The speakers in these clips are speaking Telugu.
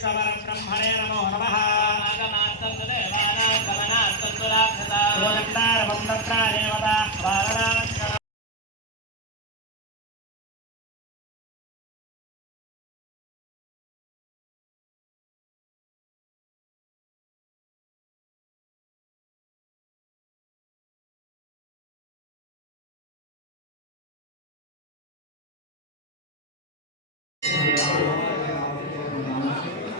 విశ్వవర బ్రహ్మణే నమో నమ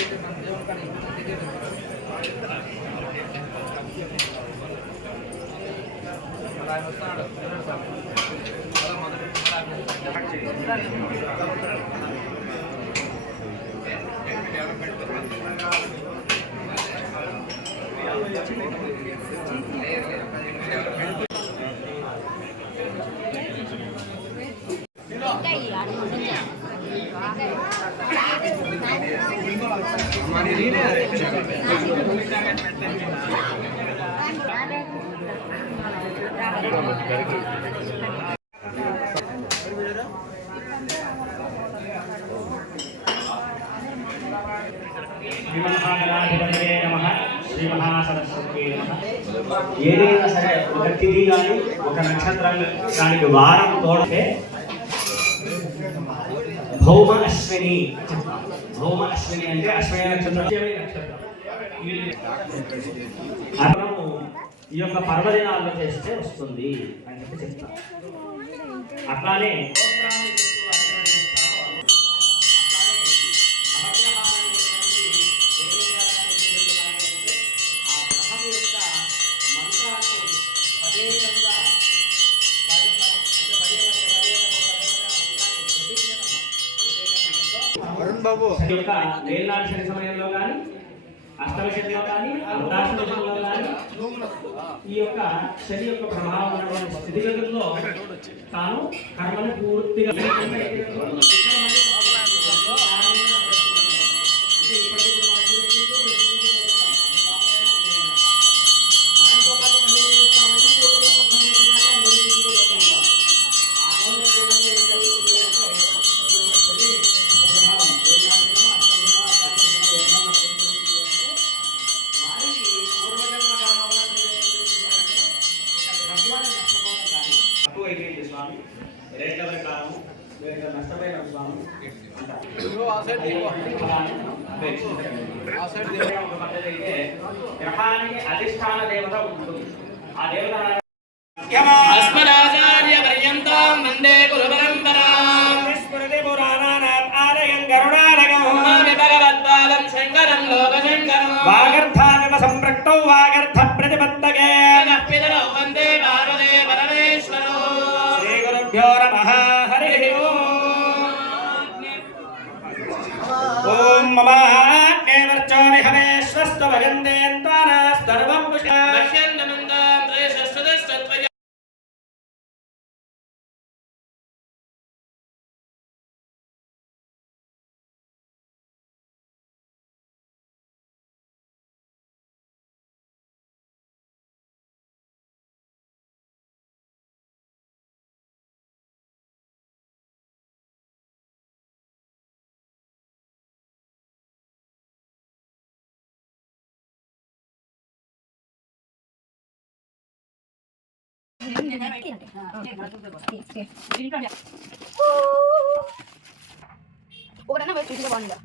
ఏదైతే మన దేవుని కాడ ఇబ్బంది తెలియదు ఆయన వస్తున్నాడు డెవలప్మెంట్ ఏదైనా సరే ఒక తిథి కానీ ఒక నక్షత్రం దానికి వారం తోడితే భౌమ అశ్విని. భౌమ అశ్విని అంటే అశ్విని నక్షత్రం అశ్విని ఈ యొక్క పర్వదినాల్లో చేస్తే వస్తుంది అని చెప్పి చెప్తాను అట్లానే బాబు. శని సమయంలో కానీ అష్టమ శనిలో కానీ అర్ధాష్టమ కానీ ఈ యొక్క శని యొక్క ప్రభావం ఉన్నటువంటి స్థితిగతుల్లో తాను కర్మను పూర్తిగా నష్టమైన స్వామి అయితే గ్రహానికి అధిష్టాన దేవత ఉంటుంది. ఆ దేవత అస్మదాచార్య పర్యంతం వందే కుల పరంపరా స్మృతి ఆలయం కరుణాలయం భగవద్పాదం శంకరం లోక శంకరం Mama. ఒకటన్నా పోయి చూసి బాగుంది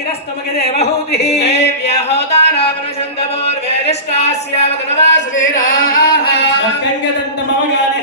वीरस्तमके देवहूतिः देव्यहोदारावनसन्दभोर्वेरिष्टास्यावतनवासुवीराः गङ्गदन्तमवगाने